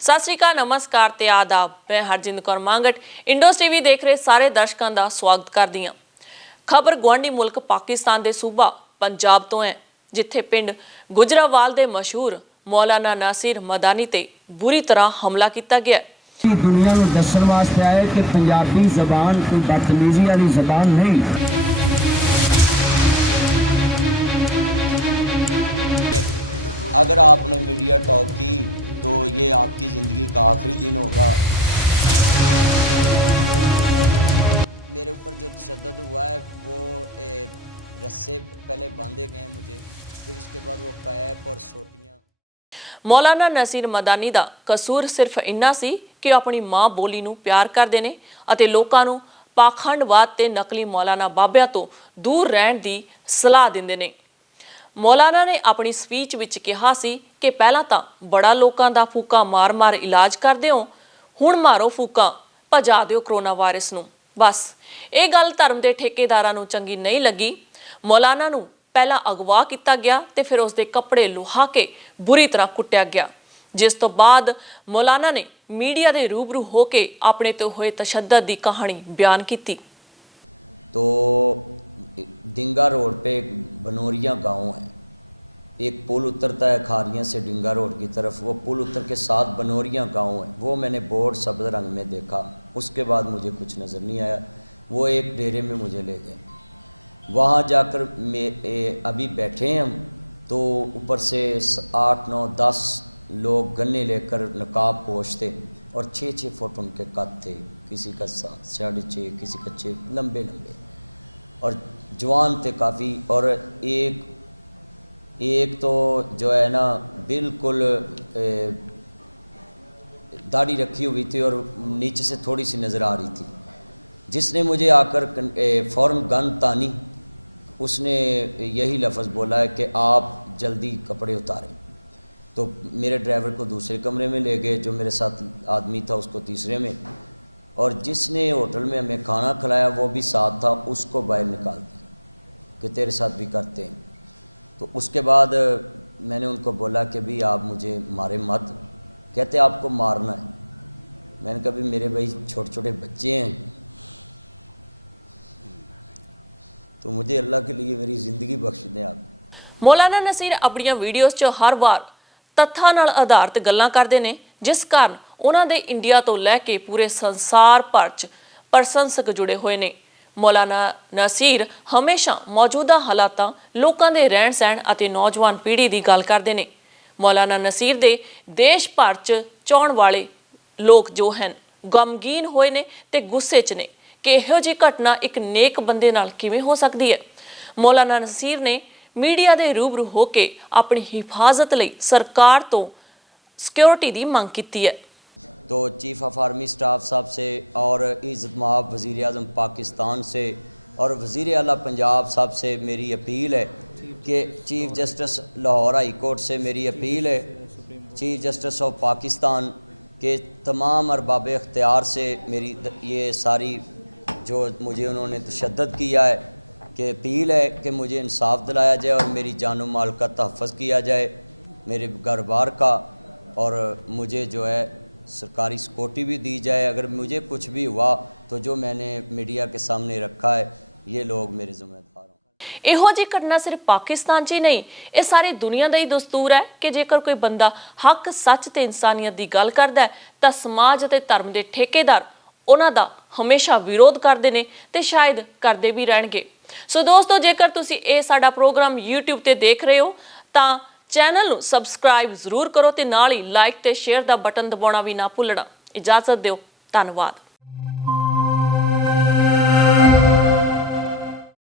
सत श्री अकाल, नमस्कार ते आदाब। मैं हरजिंद कौर मांगट इंडोज टीवी देख रहे सारे दर्शकों का स्वागत करदी हां। खबर गुआंढी मुल्क पाकिस्तान के सूबा पंजाब तो है, जिथे पिंड गुजरावाल के मशहूर मौलाना नासिर मदानी ते बुरी तरह हमला किया गया। दुनिया को दसन वास्ते आए कि पंजाबी जबान कोई बदतमीजी वाली जबान नहीं। अगर आपने मीडिया टॉक की तो ये आपकी ज़िंदगी का आखिरी दिन होगा। मेरे ऊपर जो तशद्दुद हुआ है वो रस्से पहले बांधे गए मुझे, फिर उसके बाद वो पैप और सोटियाँ। मौलाना नसीर मदानी का कसूर सिर्फ इन्ना सी कि अपनी माँ बोली नूं प्यार करते हैं और लोगों नूं पाखंडवाद ते नकली मौलाना बाबिया तो दूर रहने की सलाह देंदे ने। मौलाना ने अपनी स्पीच विच कहा सी कि पहला तो बड़ा लोगों का फूका मार मार इलाज कर दिओ, हुण मारो फूका भजा दिओ कोरोना वायरस नूं। बस ये गल धर्म के ठेकेदारां नूं चंगी नहीं लगी। मौलाना नूं पहला अगवा किया गया ते फिर उसके कपड़े लुहा के बुरी तरह कुटिया गया, जिस तो बाद मौलाना ने मीडिया के रूबरू होके अपने तो हुए तशद्दुद की कहानी बयान की। तो डिंगा रोड पे एक बनोरिया गांव है, एक पुल उतरता है खारियाँ से डिंगा रोड की तरफ, वो पुल उतर के साथ बनोरिया गांव है। वो मैंने बोर्ड सब्ज़ रंग में देखा, उसके बाद मुझे कुछ नज़र नहीं आया। वो एक डेरे में मुझे ले गए, वहाँ जाकर अभी बैठे हैं हम, तो ऊपर से 8 9 10 लोग गन्ने लेकर नकाब पोछते और 6-6 फुट उनके कद थे, किसी का 7 साढ़े 6, किसी का 6, लंबे लंबे और जवान थे काफ़ी। और एक तो जो है ना बिल्कुल दाढ़ी रखी हुई थी और नीचे से थोड़ी सी नज़र आ रही थी। जिसने मुझे आकर फ़ौरन गन तानी, उसने यही लफ्ज़ बोला है कि आप जल्दी कपड़े उतारें। तो मेरे ड्राइवर को दूसरे कमरे में ले गए, जो मेरे साथ आदमी था उसको तीसरे में, और जिसने होटल में हमें खाना खिलाया वो भी साथ था, उसको बाहर निकाल दिया कि तेरे साथ भी करते हैं। तो उसके बाद मैंने उनको बोला कि भी आप मुझे मारे मत। कहते आपको मारना है। मैंने कहा भी मेरे भाई छोटे छोटे बच्चे हैं, तो मुझे अल्लाह के लिए मेरी ज़िंदगी बख्श दें आप। मौलाना नसीर अपनी वीडियोज़ च हर बार तत्थां नाल आधारित गल्लां करदे ने, जिस कारण उन्हां दे इंडिया तो लैके पूरे संसार भर च प्रशंसक जुड़े हुए ने। मौलाना नसीर हमेशा मौजूदा हालातां, लोकां दे रहन सहन अते नौजवान पीढ़ी की गल करदे ने। मौलाना नसीर दे देश भर च चाहण वाले लोग जो हैं गमगीन होए ने ते गुस्से च ने कि इहो जी घटना एक नेक बंदे नाल किवें हो सकती है। मौलाना नसीर ने मीडिया के रूबरू होके अपनी हिफाजत लई सरकार तो सिक्योरिटी की मांग की है। तो चीफ़ ऑफ आर्मी स्टाफ साहब से और इज़्ज़त माब वज़ीर आज़म पाकिस्तान से और वज़ीर आला पंजाब साहब से मेरी अपील है कि chief justice Lahore high court से मेरी अपील है, चीफ़ जस्टिस ऑफ पाकिस्तान के तमाम अरबाब इख्तियार से मेरी ये सारी जो मुझे उन्होंने तशद्दुद किया है कि अपील है कि मुझे इंसाफ दिलाया जाए और मेरी जान व माल का तहफ़्फ़ुज़ किया जाए, मेरे घर बार का, और मुझे जो है सरकारी सिक्योरिटी भी दी जाए। अगर मुझे कुछ भी हुआ तो जो मैंने मीडिया के सामने रखा है, ये लोग मेरे जिम्मेदार हों। इहो जी घटना सिर्फ पाकिस्तान च ही नहीं, ये सारी दुनिया का ही दस्तूर है कि जेकर कोई बंदा हक सच ते इंसानियत की गल करता है तो समाज ते धर्म के ठेकेदार उन्हां दा हमेशा विरोध करते हैं ते शायद करते भी रहणगे। सो दोस्तों, जेकर तुसी ये साडा प्रोग्राम यूट्यूब ते देख रहे हो तो चैनल नूं सबसक्राइब जरूर करो ते नाल ही लाइक ते शेयर दा बटन दबाउणा भी ना भुल्लना। इजाजत दिओ, धन्नवाद।